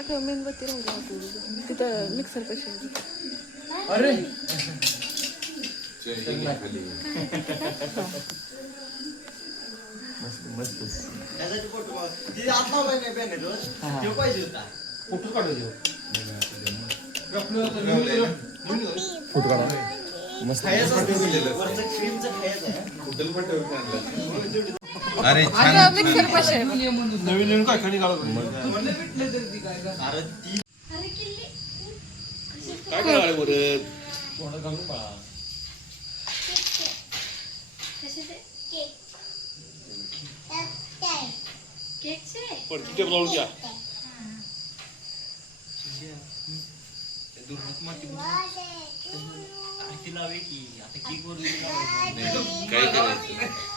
अगं मेणबत्ती राहू द्या तिथं मिक्सर कशी अरे मस्त फोटो काढू फोटो काढा मस्त अरे मिक्सर कशी आहे नवीन काय खडी काढ काय काय बोलत पण तिथे बोलावून घ्या काय करायचं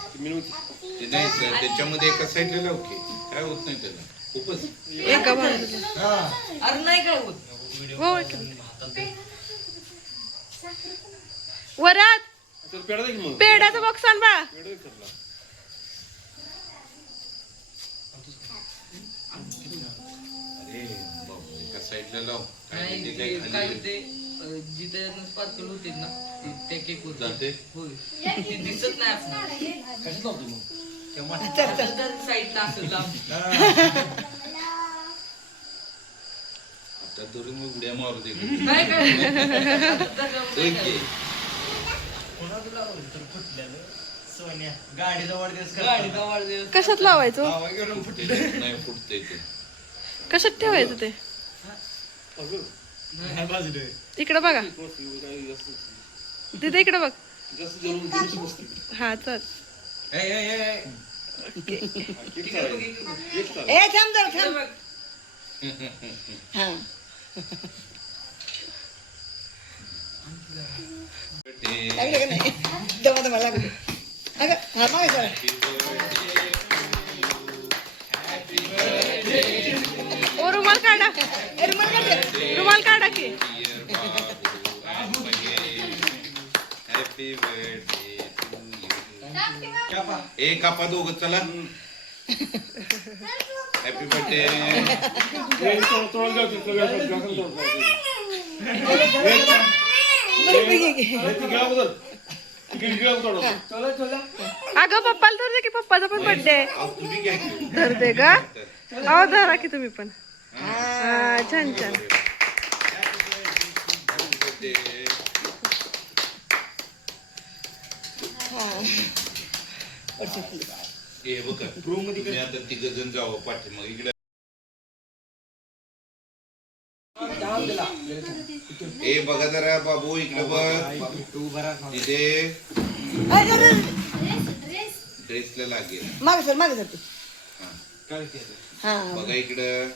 ते नाही सर त्याच्यामध्ये एका साईडला लाव की काय होत नाही त्याला खूपच एका बाजूला नाही काय होत वरात पेढ्याचं बॉक्स आण बा अरे बाबा एका साईडला लाव काय जिथे स्पार्कल होते ना ते केक वर जाते ते दिसत नाही कशात लावतो मग साईडला असेल आता तरी मग उड्या मारू दे काय गाडी कशात लावायचं नाही फुटते ते कशात ठेवायचं ते इकडे बघा तिथे इकडे बघ हा चल ओ रुमाल काढा रुमाल काढा की हॅपी बर्थडे ए कापा दोघं चला हॅपी बर्थडे अगं पप्पाला धर दे की पप्पाचा पण बर्थडे धर दे का अहो धरा की तुम्ही पण हा छान छान हे बघा रूम मध्ये आता तिघ जण जावं पाठीमाग इकडे ए बघा जरा बाबू इकडे बघ तिथे ड्रेसला लागेल मागे सर बघा इकडं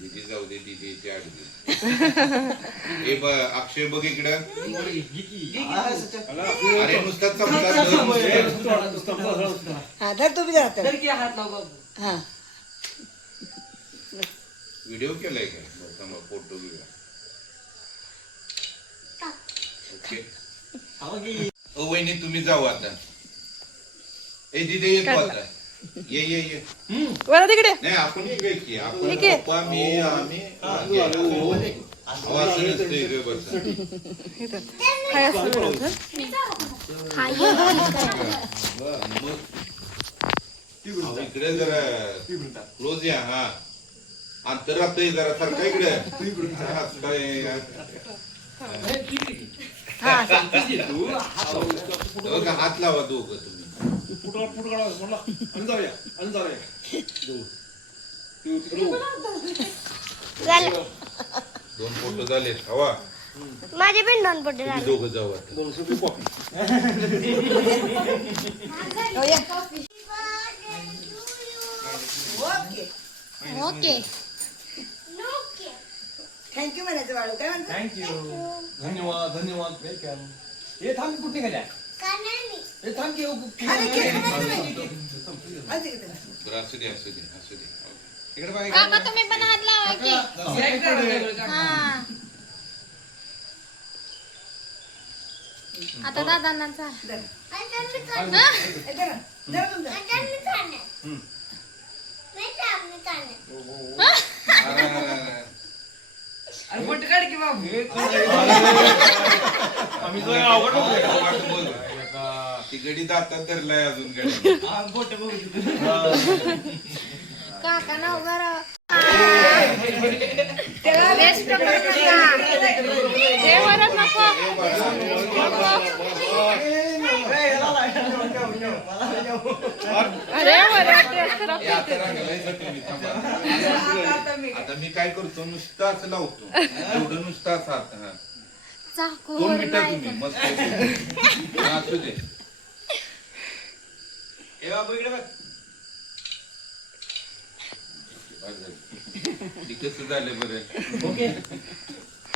दीदी जाऊ दे दीदी ते आडवी ए ब अक्षय बघ इकडं अरे नुसता व्हिडिओ केलाय काय फोटो बिडो ओके ओ वहिनी तुम्ही जाऊ आता ए दीदी येतो आता ये वरा तिकडे नाही आपण इकडे की आपण पप्पा मी आम्ही आवाज नसते इकडे बस हाय असं इकडे जरा क्लोज या हा अंतर राहतंय जरा सारखा इकडे हात लावा दोघं तुम्ही दोन फोटो झाले हवा माझे पण दोन फोटो झाले दोघं जाऊ ओके थँक्यू म्हणायचं बाळू काय म्हणतो थँक्यू धन्यवाद वेलकम हे थांब कुठे गेल्या हे थांब की असू दे इकडे बघा काका तुम्ही पण हात लावा की आता दादांना आम्ही जो अवघड बघतोय. वाट बघ. ती गडी दातात धरलाय अजून गडी. काका ना उभा राहा. वेस्ट करू नका. हे वरच नको. अरे वरच ते खराब हे आता रंगायचं तुम्ही थांबा. आता मी काय करतो नुसतं असं लावतो एवढं नुसतं असं आता हा. चाकू दोन मिनिटं तुम्ही मस्त हा, असू दे. ती कसं झालं बरं. ओके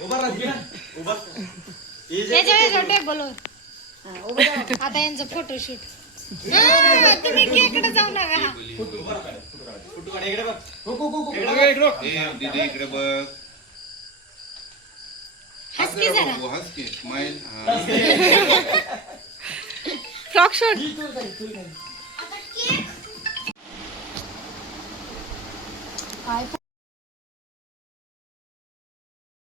उभा राहा उभा त्याच्या वेळेस टेबल आता यांचं फोटोशूट तुम्ही केकडे जाऊ नका. ए दीदी इकडे बघ. हस की जरा. बाबू, हस की स्माइल. फ्रॉक शर्ट काय